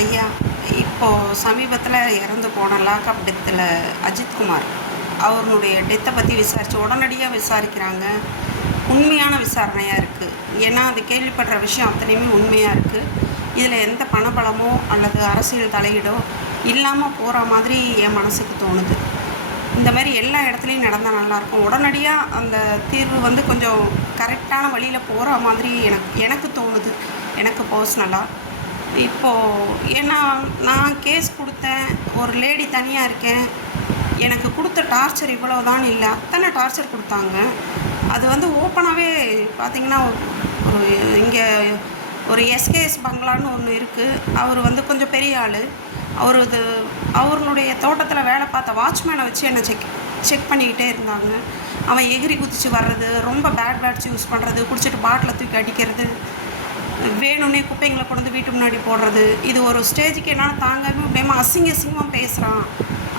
ஐயா, இப்போது சமீபத்தில் இறந்து போன லாக்அப் டெத்தில் அஜித்குமார் அவருடைய டெத்தை பற்றி உடனடியாக விசாரிக்கிறாங்க. உண்மையான விசாரணையாக இருக்குது. ஏன்னா அது கேள்விப்படுற விஷயம் அத்தனையுமே உண்மையாக இருக்குது. இதில் எந்த பணபலமோ அல்லது அரசியல் தலையீடோ இல்லாமல் போகிற மாதிரி என் மனசுக்கு தோணுது. இந்த மாதிரி எல்லா இடத்துலையும் நடந்தால் நல்லாயிருக்கும். உடனடியாக அந்த தீர்வு கொஞ்சம் கரெக்டான வழியில் போகிற மாதிரி எனக்கு தோணுது, எனக்கு பர்சனலாக. இப்போது ஏன்னா நான் கேஸ் கொடுத்தேன், ஒரு லேடி தனியாக இருக்கேன், எனக்கு கொடுத்த டார்ச்சர் இவ்வளோதான் இல்லை, அத்தனை டார்ச்சர் கொடுத்தாங்க. அது ஓப்பனாகவே பார்த்திங்கன்னா ஒரு இங்கே ஒரு எஸ்கேஎஸ் பங்களான்னு ஒன்று இருக்குது. அவர் கொஞ்சம் பெரிய ஆள். அவர்களுடைய தோட்டத்தில் வேலை பார்த்த வாட்ச்மேனை வச்சு என்னை செக் பண்ணிக்கிட்டே இருந்தாங்க. அவன் எகிரி குதித்து வர்றது, ரொம்ப பேட் வேர்ட்ஸ் யூஸ் பண்ணுறது, குடிச்சிட்டு பாட்டில் தூக்கி அடிக்கிறது, வேணும்னே குப்பைங்களை கொண்டு வீட்டு முன்னாடி போடுறது. இது ஒரு ஸ்டேஜுக்கு என்னால் தாங்காமல் அப்படியே அசிங்கமாக பேசுகிறான்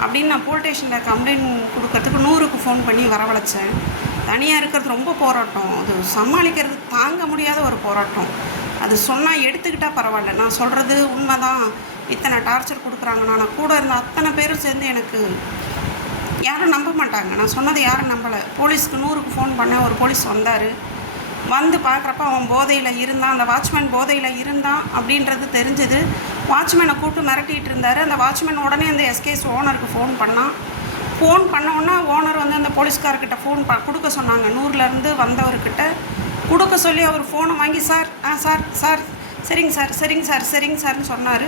அப்படின்னு நான் போலீஸ் ஸ்டேஷனில் கம்ப்ளைண்ட் கொடுக்கறதுக்கு 100க்கு ஃபோன் பண்ணி வரவழைச்சேன். தனியாக இருக்கிறது ரொம்ப போராட்டம், அது சமாளிக்கிறது தாங்க முடியாத ஒரு போராட்டம். அது சொன்னால் எடுத்துக்கிட்டால் பரவாயில்ல, நான் சொல்கிறது உண்மை தான், இத்தனை டார்ச்சர் கொடுக்குறாங்கன்னா நான் கூட இருந்த அத்தனை பேரும் சேர்ந்து எனக்கு யாரும் நம்ப மாட்டாங்க. நான் சொன்னது யாரும் நம்பலை. போலீஸ்க்கு 100க்கு ஃபோன் பண்ணேன். ஒரு போலீஸ் வந்தார். வந்து பார்க்குறப்ப அவன் போதையில் இருந்தான், அந்த வாட்ச்மேன் போதையில் இருந்தான் அப்படின்றது தெரிஞ்சது. வாட்ச்மேனை கூப்பிட்டு மிரட்டிகிட்டு இருந்தார். அந்த வாட்ச்மேன் உடனே அந்த எஸ்கேஎஸ் ஓனருக்கு ஃபோன் பண்ணான். ஃபோன் பண்ணோன்னா ஓனர் அந்த போலீஸ்கார்கிட்ட ஃபோன் கொடுக்க சொன்னாங்க. 100லேருந்து வந்தவர்கிட்ட கொடுக்க சொல்லி அவர் ஃபோனை வாங்கி சார் சார் சரிங்க சார் சரிங்க சார் சரிங்க சார்னு சொன்னார்.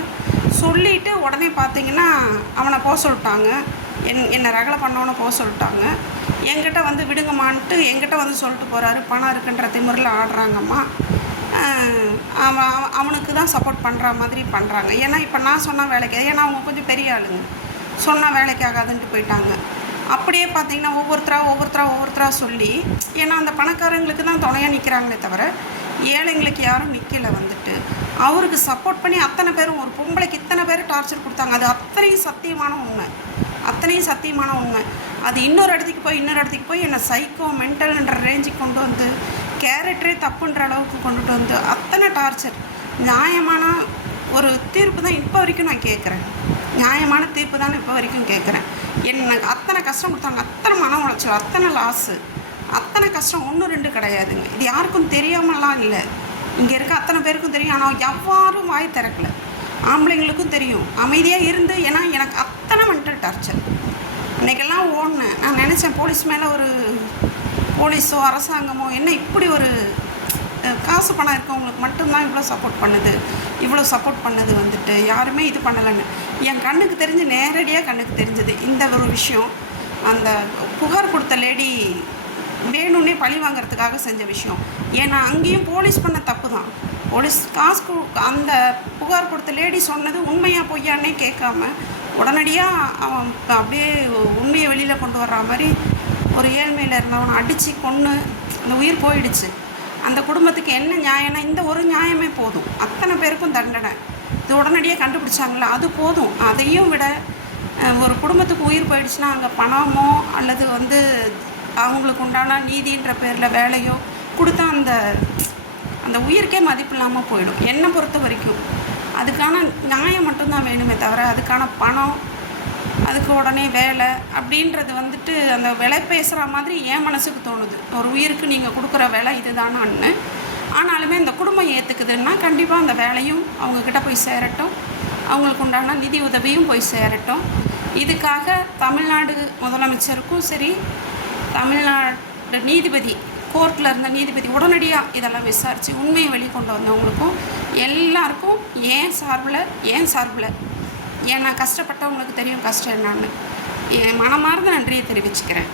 சொல்லிவிட்டு உடனே பார்த்திங்கன்னா அவனை போக சொல்லிட்டாங்க. என்னை ரகலை பண்ணவனை போக சொல்லிட்டாங்க. என்கிட்ட விடுங்கம்மான்ட்டு என்கிட்ட சொல்லிட்டு போகிறாரு. பணம் இருக்குன்ற திமிரில் ஆடுறாங்கம்மா. அவனுக்கு தான் சப்போர்ட் பண்ணுற மாதிரி பண்ணுறாங்க. ஏன்னா இப்போ நான் சொன்னால் வேலைக்கு, ஏன்னா அவங்க கொஞ்சம் பெரிய ஆளுங்க, சொன்னால் வேலைக்கு ஆகாதுன்ட்டு போயிட்டாங்க. அப்படியே பார்த்திங்கன்னா ஒவ்வொருத்தராக சொல்லி, ஏன்னா அந்த பணக்காரங்களுக்கு தான் துணையாக நிற்கிறாங்களே தவிர ஏழைங்களுக்கு யாரும் நிற்கலை. அவருக்கு சப்போர்ட் பண்ணி அத்தனை பேரும், ஒரு பொம்பளைக்கு இத்தனை பேர் டார்ச்சர் கொடுத்தாங்க. அது அத்தனையும் சத்தியமான உண்மை. அது இன்னொரு இடத்துக்கு போய் என்னை சைக்கோ மென்டல்ன்ற ரேஞ்சுக்கு கொண்டு கேரக்டரே தப்புன்ற அளவுக்கு கொண்டுட்டு அத்தனை டார்ச்சர். நியாயமான ஒரு தீர்ப்பு தான் இப்போ வரைக்கும் நான் கேட்குறேன். நியாயமான தீர்ப்பு தான் இப்போ வரைக்கும் கேட்குறேன். எனக்கு அத்தனை கஷ்டம் கொடுத்தாங்க, அத்தனை மன உளைச்சல், அத்தனை லாஸு, அத்தனை கஷ்டம். 1 2 கிடையாதுங்க. இது யாருக்கும் தெரியாமலாம் இல்லை, இங்கே இருக்க அத்தனை பேருக்கும் தெரியும். ஆனால் எவ்வாறும் வாய் திறக்கலை. ஆம்பளைங்களுக்கும் தெரியும், அமைதியாக இருந்து. ஏன்னா எனக்கு அத்தனை மென்டல் டார்ச்சர். இன்றைக்கெல்லாம் ஓடினேன். நான் நினச்சேன் போலீஸ் மேலே ஒரு போலீஸோ அரசாங்கமோ என்ன இப்படி ஒரு காசு பணம் இருக்கவங்களுக்கு மட்டும்தான் இவ்வளோ சப்போர்ட் பண்ணுது யாருமே இது பண்ணலைன்னு என் கண்ணுக்கு தெரிஞ்சு, நேரடியாக கண்ணுக்கு தெரிஞ்சது இந்த ஒரு விஷயம். அந்த புகார் கொடுத்த லேடி வேணும்னே பழி வாங்கிறதுக்காக செஞ்ச விஷயம். ஏன்னா அங்கேயும் போலீஸ் பண்ண தப்பு தான். போலீஸ் அந்த புகார் கொடுத்த லேடி சொன்னது உண்மையாக பொய்யானே கேட்காம உடனடியாக அவன் அப்படியே உண்மையை வெளியில் கொண்டு வர்ற மாதிரி ஒரு ஏழ்மையில் இருந்தவனை அடித்து கொன்று அந்த உயிர் போயிடுச்சு. அந்த குடும்பத்துக்கு என்ன நியாயம்னா இந்த ஒரு நியாயமே போதும். அத்தனை பேருக்கும் தண்டனை இது உடனடியாக கண்டுபிடிச்சாங்களா, அது போதும். அதையும் விட ஒரு குடும்பத்துக்கு உயிர் போயிடுச்சுன்னா அங்கே பணமோ அல்லது அவங்களுக்கு உண்டான நீதின்ற பேரில் வேலையோ கொடுத்தா அந்த உயிருக்கே மதிப்பு இல்லாமல் போயிடும். என்னை பொறுத்த வரைக்கும் அதுக்கான நியாயம் மட்டும்தான் வேணுமே தவிர அதுக்கான பணம், அதுக்கு உடனே வேலை அப்படின்றது அந்த விலை பேசுகிற மாதிரி என் மனசுக்கு தோணுது. ஒரு உயிருக்கு நீங்கள் கொடுக்குற விலை இதுதானான்னு. ஆனாலுமே இந்த குடும்பம் ஏற்றுக்குதுன்னா கண்டிப்பாக அந்த வேலையும் அவங்கக்கிட்ட போய் சேரட்டும், அவங்களுக்கு உண்டான நிதி உதவியும் போய் சேரட்டும். இதுக்காக தமிழ்நாடு முதலமைச்சருக்கும் சரி, தமிழ்நாடு நீதிபதி, கோர்ட்டில் இருந்த நீதிபதி உடனடியாக இதெல்லாம் விசாரித்து உண்மையை வெளிக்கொண்டு வந்தவங்களுக்கும் எல்லாருக்கும் ஏன் சார்பில் ஏன் நான் கஷ்டப்பட்டவங்களுக்கு தெரியும் கஷ்டம் என்னான்னு என் மனமார்ந்த நன்றியை தெரிவிச்சுக்கிறேன்.